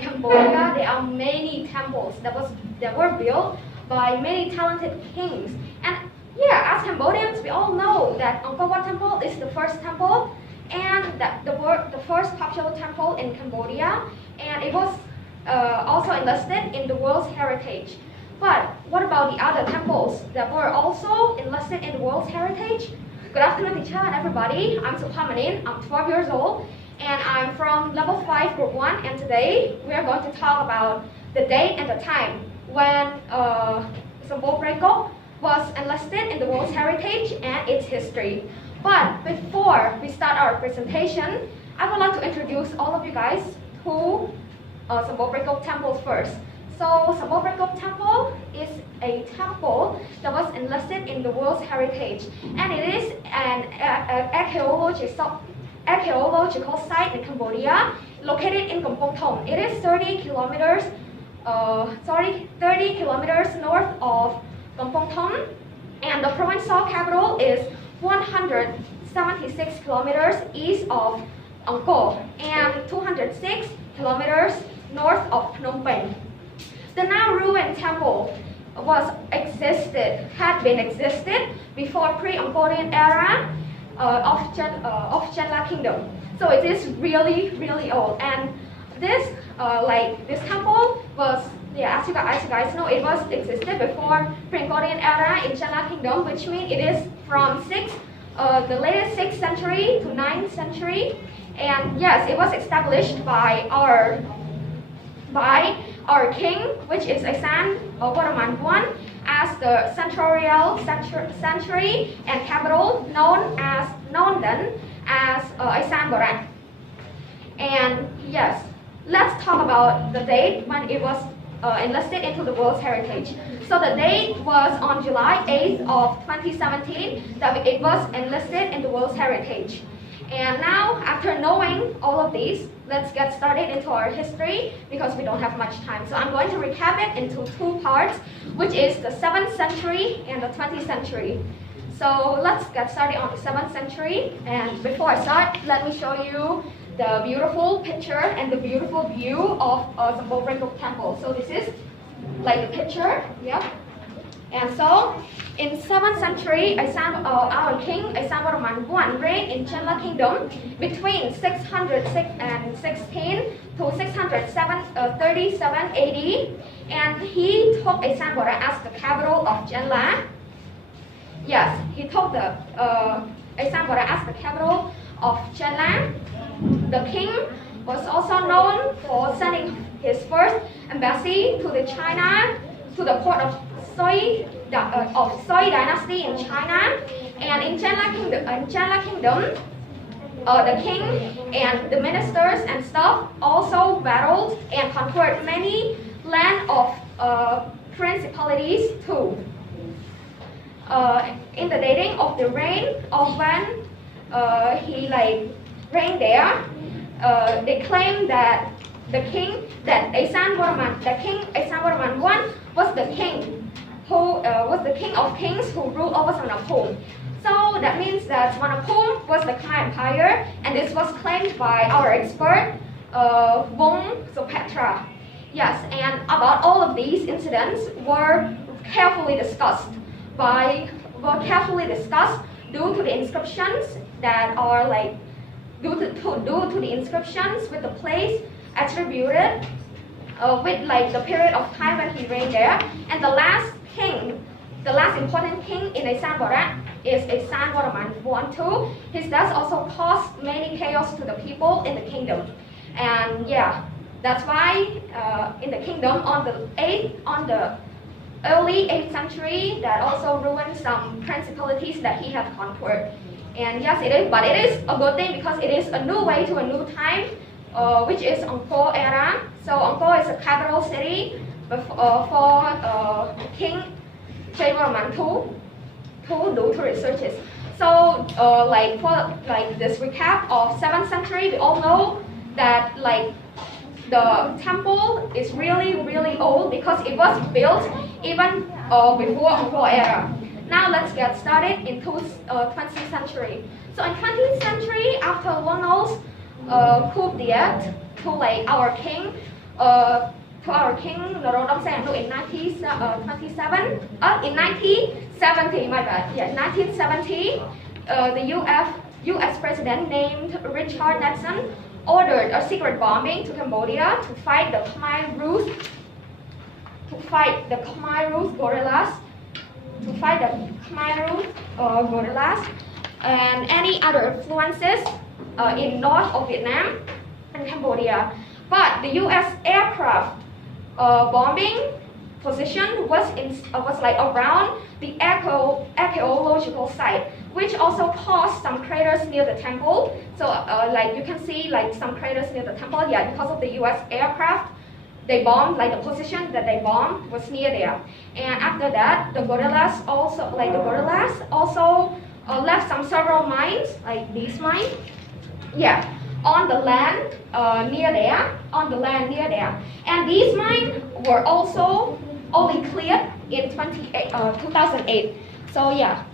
Cambodia, there are many temples that were built by many talented kings. And yeah, as Cambodians, we all know that Angkor Wat Temple is the first temple and that the first popular temple in Cambodia, and it was also enlisted in the World's Heritage. But what about the other temples that were also enlisted in the World's Heritage? Good afternoon, teacher and everybody. I'm Sophal Manin. I'm 12 years old, and I'm from level 5, group 1. And today we are going to talk about the date and the time when Sambo Prey Kuk was enlisted in the World's Heritage and its history. But before we start our presentation, I would like to introduce all of you guys to Sambo Prey Kuk Temple first. So Sambo Prey Kuk Temple is a temple that was enlisted in the World's Heritage, and it is an archaeological site in Cambodia, located in Kampong Thom. It is 30 kilometers north of Kampong Thom, and the provincial capital is 176 kilometers east of Angkor and 206 kilometers north of Phnom Penh. The now ruined temple had been existed before pre-Angkorian era of Chenla Kingdom. So it is really, really old. And this temple was, as you guys know, it was existed before pre-Angkorian era in Chenla Kingdom, which means it is from the latest 6th century to 9th century. And yes, it was established by our king, which is Isan Varaman I, as the sanctuary and capital known then as Isan Barak. And yes, let's talk about the date when it was enlisted into the World's Heritage. So the date was on July 8th of 2017 that it was enlisted in the World's Heritage. And now, after knowing all of these, let's get started into our history because we don't have much time. So I'm going to recap it into two parts, which is the 7th century and the 20th century. So let's get started on the 7th century. And before I start, let me show you the beautiful picture and the beautiful view of Sambo Prey Kuk Temple. So this is like the picture, yeah. And so, in 7th century, our king Isan Varaman I reigned in Chenla Kingdom between 616 to 637 AD, and he took Isan Vara as the capital of Chenla. Yes, he took the Isan Vara as the capital of Chenla. The king was also known for sending his first embassy to the port of Soi dynasty in China, and in Chenla Kingdom, the king and the ministers and stuff also battled and conquered many land of principalities too. In the dating of the reign of when he reigned there, they claim that King Isan Varaman I was the king of kings who ruled over Svanapum. So that means that Svanapum was the Khmer Empire, and this was claimed by our expert, Vong Sopatra. Yes, and about all of these incidents were carefully discussed due to the inscriptions that are due to the inscriptions with the place attributed with the period of time when he reigned there. And the last important king in Isan Barak is Isan Varaman I too. His death also caused many chaos to the people in the kingdom. And yeah, that's why in the kingdom on the early 8th century, that also ruined some principalities that he had conquered. And yes, it is, but it is a good thing because it is a new way to a new time, which is Angkor era. So Angkor is a capital city for King Varaman II to do researches. So for this recap of 7th century, we all know that the temple is really, really old because it was built even before Angkor era. Now let's get started into 20th century. So in 20th century, after Longnol's coup d'etat to our king, to our king Norodom Sihanouk in 1970, my bad, yeah, 1970, the U.S. president named Richard Nixon ordered a secret bombing to Cambodia to fight the Khmer Rouge guerrillas and any other influences in north of Vietnam and Cambodia. But the U.S. aircraft bombing position was like around the archaeological site, which also caused some craters near the temple. So like you can see like some craters near the temple, yeah, because of the U.S. aircraft. They bombed, like the position that they bombed was near there. And after that, the guerrillas also left some several mines, like these mines, yeah, on the land near there, And these mines were also only cleared in 2008. So yeah,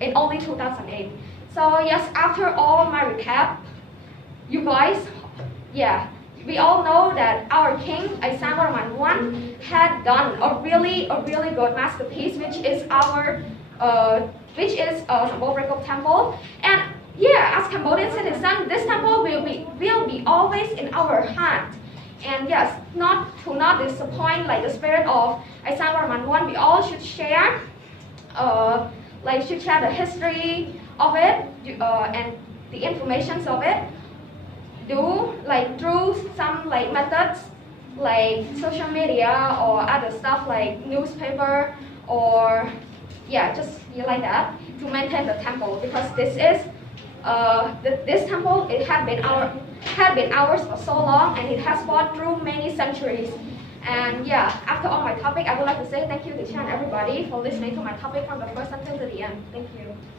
in only 2008. So yes, after all my recap, you guys, yeah, we all know that our king, Sambo Manin I, had done a really good masterpiece, which is Sambo Prey Kuk temple. And yeah, as Cambodian citizens, this temple will be always in our heart. And yes, not disappoint like the spirit of Sambo Manin I, we all should share, the history of it and the information of it. Do like through some like methods like social media or other stuff like newspaper or yeah, just like that to maintain the temple, because this is this temple, it had been ours for so long, and it has fought through many centuries. And yeah, after all my topic, I would like to say thank you to each and everybody for listening to my topic from the first until to the end. Thank you.